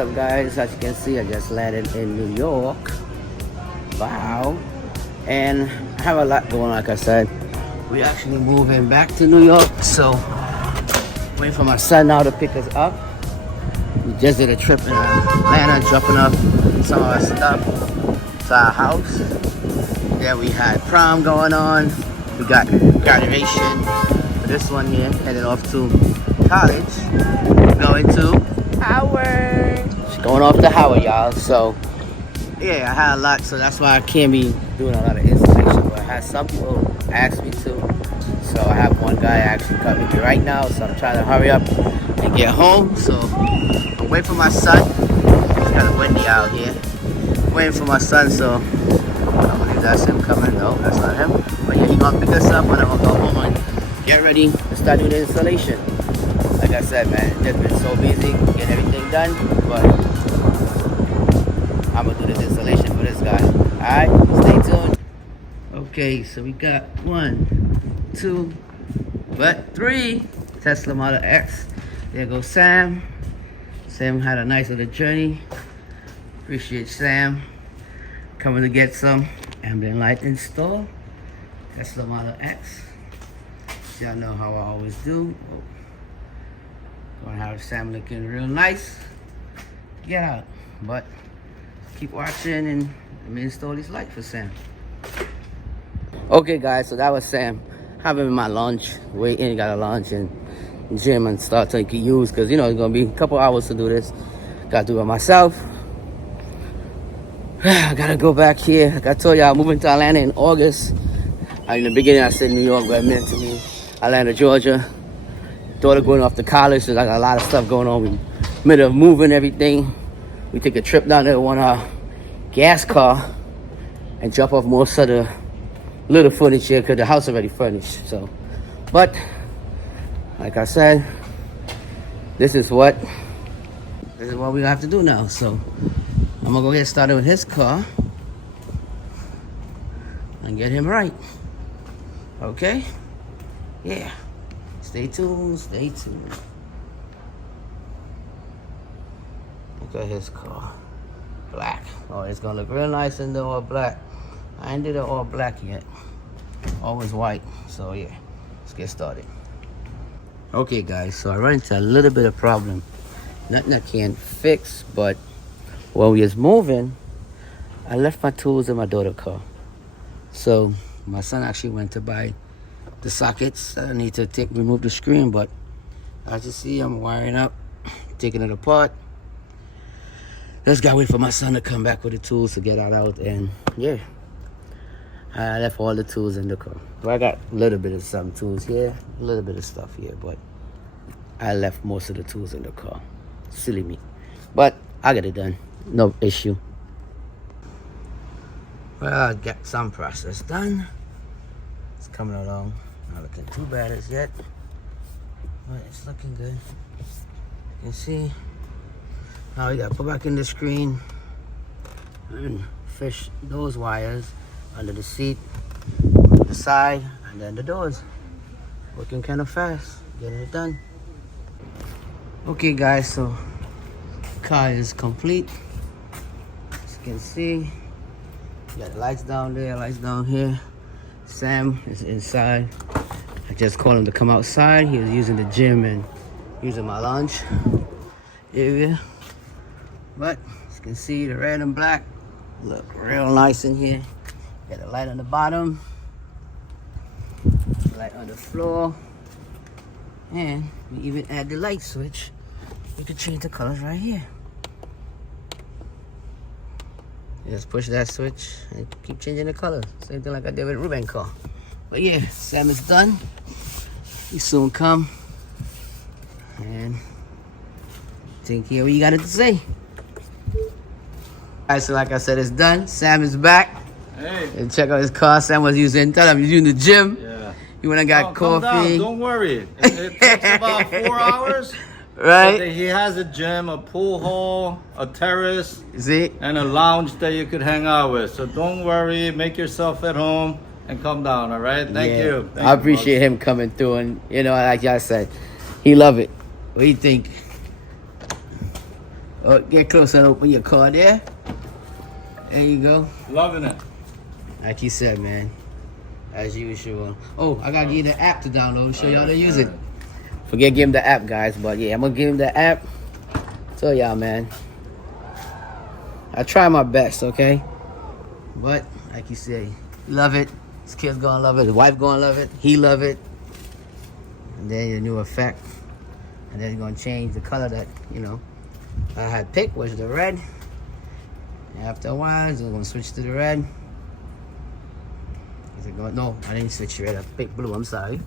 up, guys? As you can see, I just landed in New York. Wow. And I have a lot going on, like I said. We're actually moving back to New York, so waiting for my son now to pick us up. We just did a trip in Atlanta, dropping off some of our stuff to our house. Then we had prom going on. We got graduation for this one here, headed off to college. Going to Howard. She's going off to Howard, y'all. So yeah, I had a lot, so that's why I can't be doing a lot of installation. But I had some people ask me to. So I have one guy actually coming me right now, so I'm trying to hurry up and get home. So I'm waiting for my son. It's kind of windy out here. I'm waiting for my son, so I believe that's him coming. No, that's not him. But yeah, he's gonna pick us up, and I'm gonna go home and get ready to start doing the installation. Like I said, man, it's just been so busy getting everything done, but I'm gonna do this installation for this guy. Alright, stay tuned. Okay, so we got 1, 2, but 3 Tesla Model X. There goes Sam. Sam had a nice little journey. Appreciate Sam coming to get some ambient light installed. Tesla Model X. Y'all know how I always do. Gonna have Sam looking real nice. Get out, but keep watching and let me install this light for Sam. Okay, guys, so that was Sam having my lunch. Waiting, got a lunch and gym and stuff so he can use, because you know it's gonna be a couple hours to do this. Gotta do it myself. I gotta go back here. Like I told y'all, I'm moving to Atlanta in August. In the beginning, I said New York, but it meant to me Atlanta, Georgia. Daughter going off to college, so I got a lot of stuff going on. We middle of moving everything. We take a trip down there on our gas car and drop off most of the little furniture because the house already furnished. So, but like I said, this is what we have to do now. So I'm gonna go get started with his car and get him right. Okay? Yeah. Stay tuned, stay tuned. Look at his car. Black. Oh, it's gonna look real nice in the all black. I ain't did it all black yet. Always white. So yeah, let's get started. Okay guys, so I ran into a little bit of problem. Nothing I can't fix, but while we was moving, I left my tools in my daughter's car. So my son actually went to buy the sockets. I need to remove the screen, but as you see, I'm wiring up, taking it apart. Just gotta wait for my son to come back with the tools to get that out, and yeah, I left all the tools in the car. Well, I got a little bit of some tools here, a little bit of stuff here, but I left most of the tools in the car. Silly me, but I got it done, no issue. Well, I got some process done. It's coming along. Not looking too bad as yet, but it's looking good. You can see. Now we gotta put back in the screen and fish those wires under the seat, on the side, and then the doors. Working kind of fast, getting it done. Okay guys, so car is complete. As you can see, got lights down there, lights down here. Sam is inside. I just called him to come outside. He was using the gym and using my lounge area. But as you can see, the red and black look real nice in here. Got a light on the bottom, light on the floor, and we even add the light switch. You can change the colors right here. Just push that switch and keep changing the color. Same thing like I did with Ruben car. But yeah, Sam is done. He soon come. And take care of what you got to say. Alright, so like I said, it's done. Sam is back. Hey. And check out his car. Sam was using, tell him he's using the gym. Yeah. He went and got coffee. Calm down. Don't worry. It takes about 4 hours. Right? But he has a gym, a pool hall, a terrace, See? and a lounge that you could hang out with. So don't worry. Make yourself at home and come down, all right? Thank you. Thank I you, appreciate him coming through, and you know, like y'all said, he love it. What do you think? Oh, get close and open your card there. There you go. Loving it. Like you said, man. As usual. Oh, I gotta give you the app to download. Show y'all how to use it. Forget give him the app, guys. But yeah, I'm gonna give him the app. Tell y'all, man. I try my best, okay? But like you say, love it. His kid's gonna love it. His wife gonna love it. He love it. And then your new effect. And then you're gonna change the color that, you know, I had picked, was the red. And after a while, we're gonna switch to the red. Is it going? No, I didn't switch red. I picked blue. I'm sorry.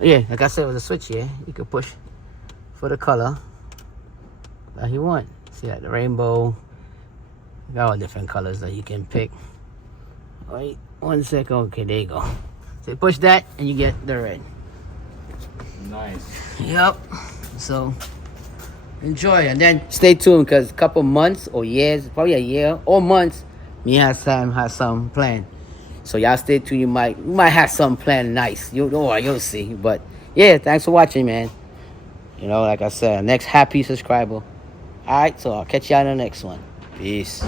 Yeah, like I said, with a switch here, you can push for the color that you want. See, like the rainbow. You got all different colors that you can pick. Wait 1 second. Okay, there you go. So you push that, and you get the red. Nice. Yep. So enjoy, and then stay tuned, because a couple months or years, probably a year or months, me has some plan. So y'all stay tuned. You might have some plan nice. You'll see. But yeah, thanks for watching, man. You know, like I said, next happy subscriber. All right, so I'll catch y'all in the next one. Peace.